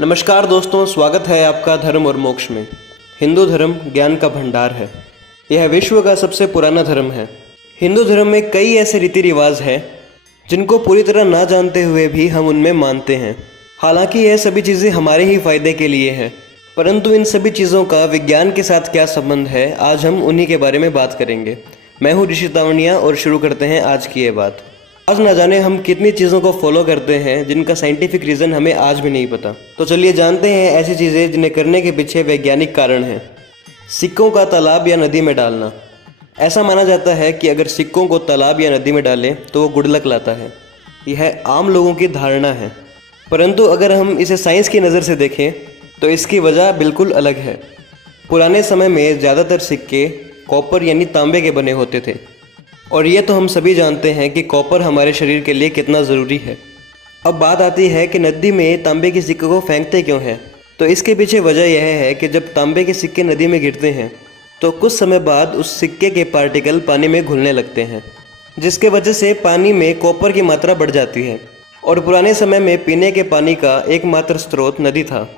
नमस्कार दोस्तों, स्वागत है आपका धर्म और मोक्ष में। हिंदू धर्म ज्ञान का भंडार है। यह विश्व का सबसे पुराना धर्म है। हिंदू धर्म में कई ऐसे रीति रिवाज हैं जिनको पूरी तरह ना जानते हुए भी हम उनमें मानते हैं। हालांकि यह सभी चीज़ें हमारे ही फायदे के लिए हैं, परंतु इन सभी चीज़ों का विज्ञान के साथ क्या संबंध है, आज हम उन्हीं के बारे में बात करेंगे। मैं हूँ ऋषि तावनिया और शुरू करते हैं आज की ये बात। आज ना जाने हम कितनी चीज़ों को फॉलो करते हैं जिनका साइंटिफिक रीज़न हमें आज भी नहीं पता। तो चलिए जानते हैं ऐसी चीज़ें जिन्हें करने के पीछे वैज्ञानिक कारण हैं। सिक्कों का तालाब या नदी में डालना। ऐसा माना जाता है कि अगर सिक्कों को तालाब या नदी में डालें तो वो गुड लक लाता है। यह आम लोगों की धारणा है, परंतु अगर हम इसे साइंस की नज़र से देखें तो इसकी वजह बिल्कुल अलग है। पुराने समय में ज़्यादातर सिक्के कॉपर यानी तांबे के बने होते थे, और ये तो हम सभी जानते हैं कि कॉपर हमारे शरीर के लिए कितना ज़रूरी है। अब बात आती है कि नदी में तांबे के सिक्के को फेंकते क्यों हैं। तो इसके पीछे वजह यह है कि जब तांबे के सिक्के नदी में गिरते हैं तो कुछ समय बाद उस सिक्के के पार्टिकल पानी में घुलने लगते हैं, जिसके वजह से पानी में कॉपर की मात्रा बढ़ जाती है। और पुराने समय में पीने के पानी का एकमात्र स्रोत नदी था।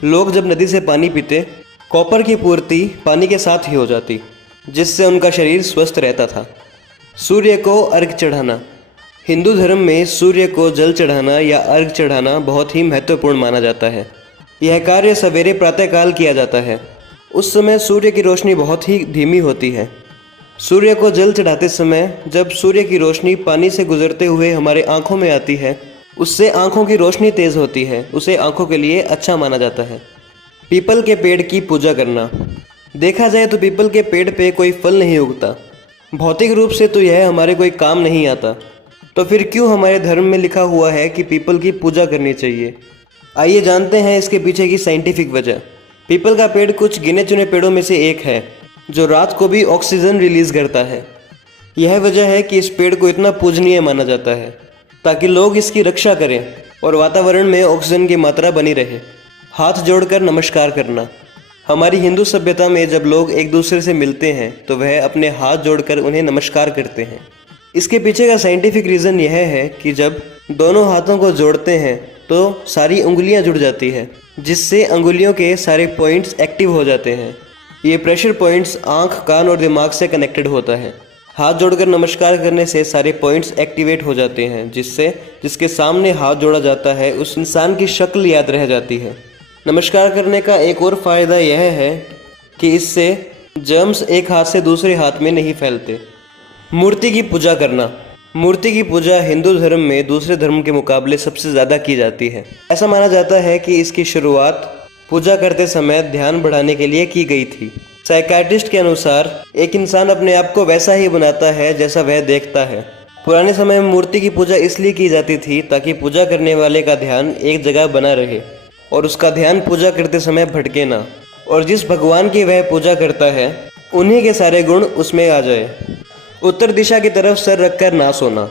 लोग जब नदी से पानी पीते, कॉपर की पूर्ति पानी के साथ ही हो जाती, जिससे उनका शरीर स्वस्थ रहता था। सूर्य को अर्घ चढ़ाना। हिंदू धर्म में सूर्य को जल चढ़ाना या अर्घ चढ़ाना बहुत ही महत्वपूर्ण माना जाता है। यह कार्य सवेरे प्रातःकाल किया जाता है। उस समय सूर्य की रोशनी बहुत ही धीमी होती है। सूर्य को जल चढ़ाते समय जब सूर्य की रोशनी पानी से गुजरते हुए हमारे आँखों में आती है, उससे आँखों की रोशनी तेज़ होती है। उसे आँखों के लिए अच्छा माना जाता है। पीपल के पेड़ की पूजा करना। देखा जाए तो पीपल के पेड़ पे कोई फल नहीं उगता। भौतिक रूप से तो यह हमारे कोई काम नहीं आता, तो फिर क्यों हमारे धर्म में लिखा हुआ है कि पीपल की पूजा करनी चाहिए। आइए जानते हैं इसके पीछे की साइंटिफिक वजह। पीपल का पेड़ कुछ गिने चुने पेड़ों में से एक है जो रात को भी ऑक्सीजन रिलीज करता है। यह वजह है कि इस पेड़ को इतना पूजनीय माना जाता है ताकि लोग इसकी रक्षा करें और वातावरण में ऑक्सीजन की मात्रा बनी रहे। हाथ जोड़कर नमस्कार करना। हमारी हिंदू सभ्यता में जब लोग एक दूसरे से मिलते हैं तो वह अपने हाथ जोड़कर उन्हें नमस्कार करते हैं। इसके पीछे का साइंटिफिक रीज़न यह है कि जब दोनों हाथों को जोड़ते हैं तो सारी उंगलियां जुड़ जाती है, जिससे अंगुलियों के सारे पॉइंट्स एक्टिव हो जाते हैं। ये प्रेशर पॉइंट्स आँख, कान और दिमाग से कनेक्टेड होता है। हाथ जोड़कर नमस्कार करने से सारे पॉइंट्स एक्टिवेट हो जाते हैं, जिसके सामने हाथ जोड़ा जाता है उस इंसान की शक्ल याद रह जाती है। नमस्कार करने का एक और फ़ायदा यह है कि इससे जर्म्स एक हाथ से दूसरे हाथ में नहीं फैलते। मूर्ति की पूजा करना। मूर्ति की पूजा हिंदू धर्म में दूसरे धर्म के मुकाबले सबसे ज़्यादा की जाती है। ऐसा माना जाता है कि इसकी शुरुआत पूजा करते समय ध्यान बढ़ाने के लिए की गई थी। साइकाइट्रिस्ट के अनुसार एक इंसान अपने आप को वैसा ही बनाता है जैसा वह देखता है। पुराने समय में मूर्ति की पूजा इसलिए की जाती थी ताकि पूजा करने वाले का ध्यान एक जगह बना रहे और उसका ध्यान पूजा करते समय भटके ना, और जिस भगवान की वह पूजा करता है उन्हीं के सारे गुण उसमें आ जाए। उत्तर दिशा की तरफ सर रखकर ना सोना।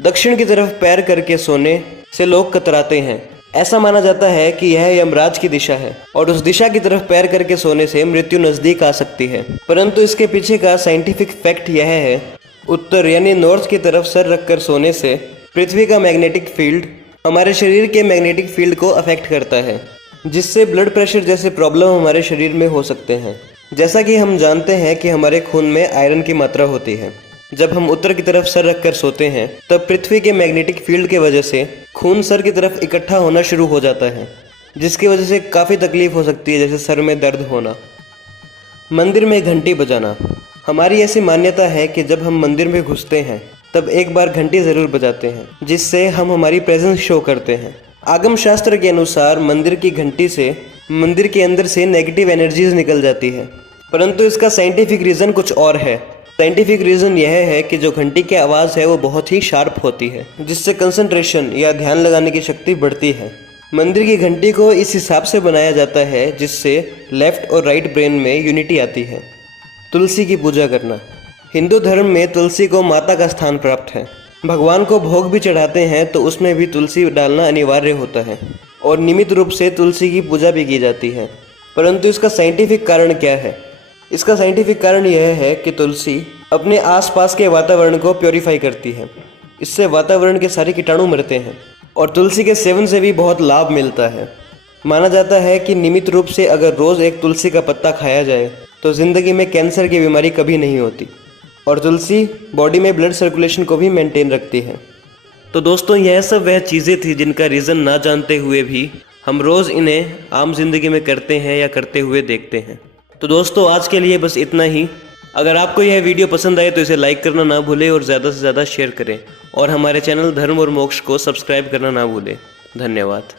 दक्षिण की तरफ पैर करके सोने से लोग कतराते हैं। ऐसा माना जाता है कि यह यमराज की दिशा है और उस दिशा की तरफ पैर करके सोने से मृत्यु नज़दीक आ सकती है। परंतु इसके पीछे का साइंटिफिक फैक्ट यह है, उत्तर यानी नॉर्थ की तरफ सर रखकर सोने से पृथ्वी का मैग्नेटिक फील्ड हमारे शरीर के मैग्नेटिक फील्ड को अफेक्ट करता है, जिससे ब्लड प्रेशर जैसे प्रॉब्लम हमारे शरीर में हो सकते हैं। जैसा कि हम जानते हैं कि हमारे खून में आयरन की मात्रा होती है। जब हम उत्तर की तरफ सर रखकर सोते हैं तब पृथ्वी के मैग्नेटिक फील्ड की वजह से खून सर की तरफ इकट्ठा होना शुरू हो जाता है, जिसकी वजह से काफ़ी तकलीफ हो सकती है, जैसे सर में दर्द होना। मंदिर में घंटी बजाना। हमारी ऐसी मान्यता है कि जब हम मंदिर में घुसते हैं तब एक बार घंटी ज़रूर बजाते हैं, जिससे हम हमारी प्रेजेंस शो करते हैं। आगम शास्त्र के अनुसार मंदिर की घंटी से मंदिर के अंदर से नेगेटिव एनर्जीज निकल जाती है, परंतु इसका साइंटिफिक रीज़न कुछ और है। साइंटिफिक रीज़न यह है कि जो घंटी की आवाज़ है वो बहुत ही शार्प होती है, जिससे कंसंट्रेशन या ध्यान लगाने की शक्ति बढ़ती है। मंदिर की घंटी को इस हिसाब से बनाया जाता है जिससे लेफ्ट और राइट ब्रेन में यूनिटी आती है। तुलसी की पूजा करना। हिंदू धर्म में तुलसी को माता का स्थान प्राप्त है। भगवान को भोग भी चढ़ाते हैं तो उसमें भी तुलसी डालना अनिवार्य होता है और नियमित रूप से तुलसी की पूजा भी की जाती है। परंतु इसका साइंटिफिक कारण क्या है? इसका साइंटिफिक कारण यह है कि तुलसी अपने आसपास के वातावरण को प्योरीफाई करती है। इससे वातावरण के सारे कीटाणु मरते हैं और तुलसी के सेवन से भी बहुत लाभ मिलता है। माना जाता है कि नियमित रूप से अगर रोज़ एक तुलसी का पत्ता खाया जाए तो ज़िंदगी में कैंसर की बीमारी कभी नहीं होती। और तुलसी बॉडी में ब्लड सर्कुलेशन को भी मेंटेन रखती है। तो दोस्तों, यह सब वह चीज़ें थी जिनका रीज़न ना जानते हुए भी हम रोज़ इन्हें आम जिंदगी में करते हैं या करते हुए देखते हैं। तो दोस्तों, आज के लिए बस इतना ही। अगर आपको यह वीडियो पसंद आए तो इसे लाइक करना ना भूलें और ज़्यादा से ज़्यादा शेयर करें और हमारे चैनल धर्म और मोक्ष को सब्सक्राइब करना ना भूलें। धन्यवाद।